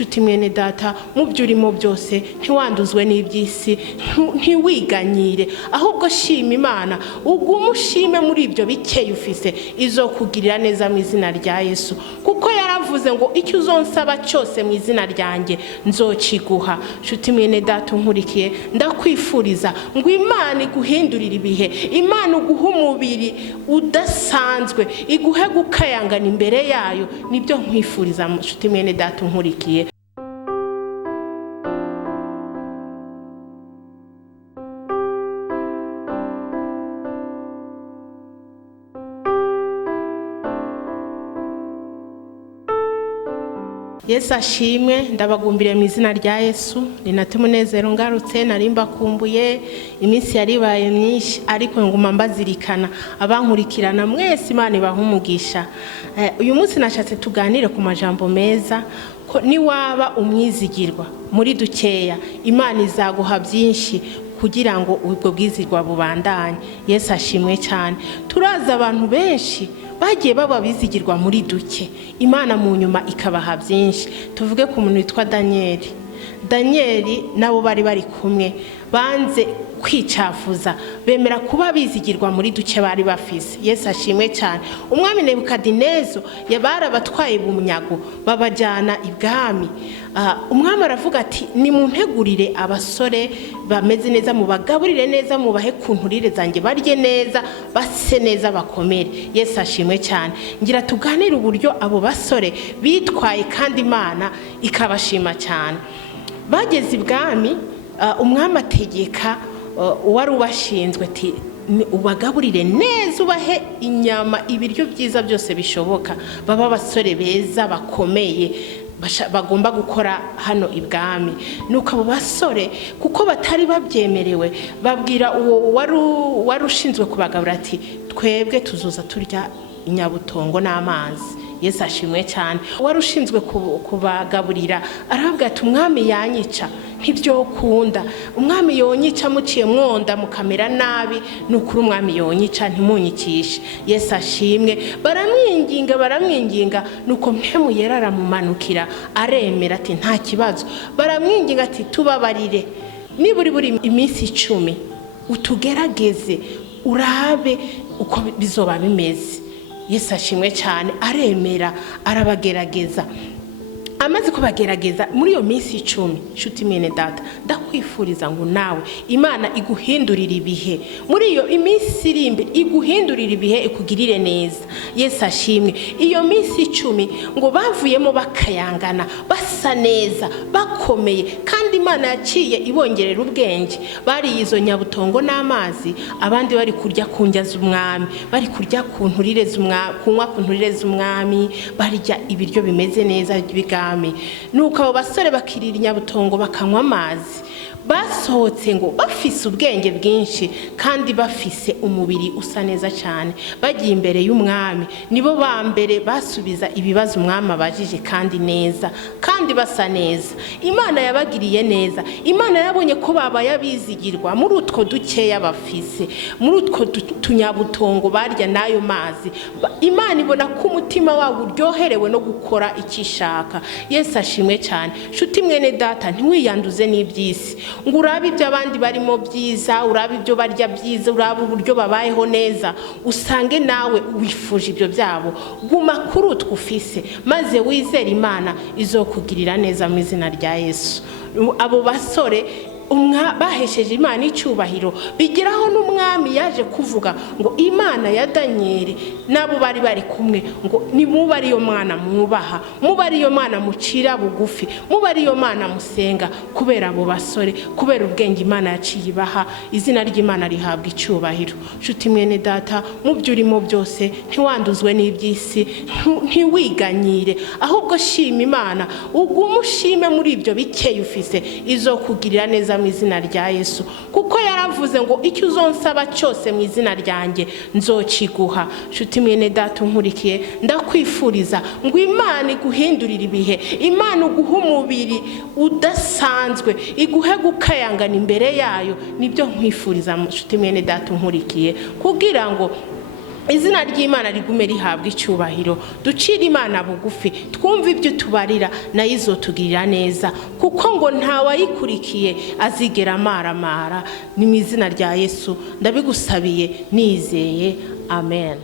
nshuti mwene data mu byo urimo byose ntiwanduzwe n'iby'isi ntiwiganyire ahubwo shima Imana ugumushime muri ibyo bikeye ufise izokugirira neza mu izina rya Yesu kuko yaravuze ngo icyo uzonsaba cyose mu izina ryanjye nzokiguha nshuti mwene data unkurikiye ndakwifuriza ngo Imana iguhindurire ibihe Imana uguha umubiri udasanzwe iguhe gukayangana imbere yayo nibyo nkwifuriza nshuti mwene data unkurikiye. Yesu ashimwe ndabagumbire mu izina rya Yesu ni Natty MUNEZERO ngarutse narimba kumbuye iminsi yaribaye myinshi ariko nguma mbazirikana abankurikirana mwese Imana ibahumugisha. Uyu munsi nashatse tuganire ku majambo meza ko ni waba umwizigirwa muri dukeya Imana izaguha byinshi kugira ngo ubwo bwizigwa bubandanye. Yesu ashimwe cyane. Turaza abantu benshi bagiye baba bizigirwa muri duke Imana mu nyuma ikabaha byinshi. Tuvuge ku muntu witwa Danieli nabo bari kumwe banze kwicafuza bemera kuba bizigirwa muri duke bari bafise. Yesu ashimwe cyane. Umwami Nebukadnezo yabarabatwaye bunyago babajyana ibwami. Umwami aravuga ati ni muntegurire abasore bameze neza mubagaburire neza mubahe kunturire zanjye barye neza base neza bakomere. Yesu ashimwe cyane. Ngira tuganire uburyo abo basore bitwaye kandi Imana ikabashima cyane. Bageze ibwami umwami ategeka wari ubashinzwe ati ubagaburire neza ubahe inyama ibiryo byiza byose bishoboka baba basore beza bakomeye bagomba gukora hano ibwami. Nuko abo basore kuko batari babyemerewe babwira uwo wari ushinzwe kubagaburira ati twebwe tuzuza turya inyabutongo n'amazi. Yesu ashimwe cyane. Wari ushinzwe kubagaburira arabwira ati umwami yanyica ntibyo kunda umwami yonyica muciye mwonda mukamera nabi nukuri umwami yonyica ntimunyikishe. Yesu ashimwe. Baramwinginga nuko mpemu yera aramumanukira aremera ati nta kibazo. Baramwinginga ati tubabarire niburi iminsi 10 utugerageze urabe uko bizoba bimeze. Yesu ashimwe cyane. Aremera arabagerageza. Amaze kubagerageza muri iyo minsi 10 nshuti mwene data ndakwifuriza ngo nawe Imana iguhindurire ibihe muri iyo iminsi irimbe iguhindurire ibihe ikugirire neza. Yesu ashimwe. Iyo minsi 10 ngo bavuyemo bakayangana basa neza bakomeye kandi Imana yaciye ibongerera ubwenge. Bari izo nyabutongo n'amazi abandi bari kurya kunjya z'umwami bari kurya kunturire z'umwami kunywa kunturire z'umwami barya ibiryo bimeze neza biga. Nuko abo basore bakirira inyabutongo bakanywa amazi basohotse ngo bafise ubwenge bwinshi kandi bafise umubiri usa neza cyane. Bagiye imbere y'umwami nibo ba mbere basubiza ibibazo umwami abajije kandi neza kandi basa neza. Imana yabagiriye neza. Imana yabonye ko baba yabizigirwa muri utwo dukeya bafise muri utwo tunyabutongo barya nayo mazi. Imana ibona ko umutima wabo uryoherewe no gukora ikishaka. Yesu ashimwe cyane. Shuti mwene data ntiwiyanduze n'iby'isi ngo urabe ibyo abandi barimo byiza urabe ibyo barya byiza urabe uburyo babayeho neza usange nawe wifuje ibyo byabo. Guma kuri utwo ufise maze wizere Imana izokugirira neza mu izina rya Yesu. Abo basore bahesheje Imana icyubahiro bigiraho n'umwami yaje kuvuga ngo Imana ya Danieli nabo bari kumwe ngo ni mubari yo mwana mwubaha mubari yo mwana mucira bugufi mubari yo mwana musenga kubera abo basore kubera ubwenge Imana yaciye ibaha. Izina ry'Imana rihabwa icyubahiro. Nshuti mwene data mu byo urimo byose ntiwanduzwe n'iby'isi ntiwiganyire ahubwo shima Imana ugumushime muri ibyo bikeye ufise izokugirira neza mu izina rya Yesu kuko yaravuze ngo icyo uzonsaba cyose mu izina ryanjye nzokiguha. Nshuti mwene data unkurikiye ndakwifuriza ngo Imana iguhindurire ibihe Imana uguha umubiri udasanzwe iguhe gukayangana imbere yayo nibyo nkwifuriza nshuti mwene data unkurikiye kugira ngo izina ry'Imana rigume rihabwa icyubahiro. Ducira Imana bugufi, twumva ibyo tubarira nayo izotugirira neza, kuko ngo ntawayikurikiye azigera amaramara. Ni mu izina rya Yesu ndabigusabiye nizeye, amen.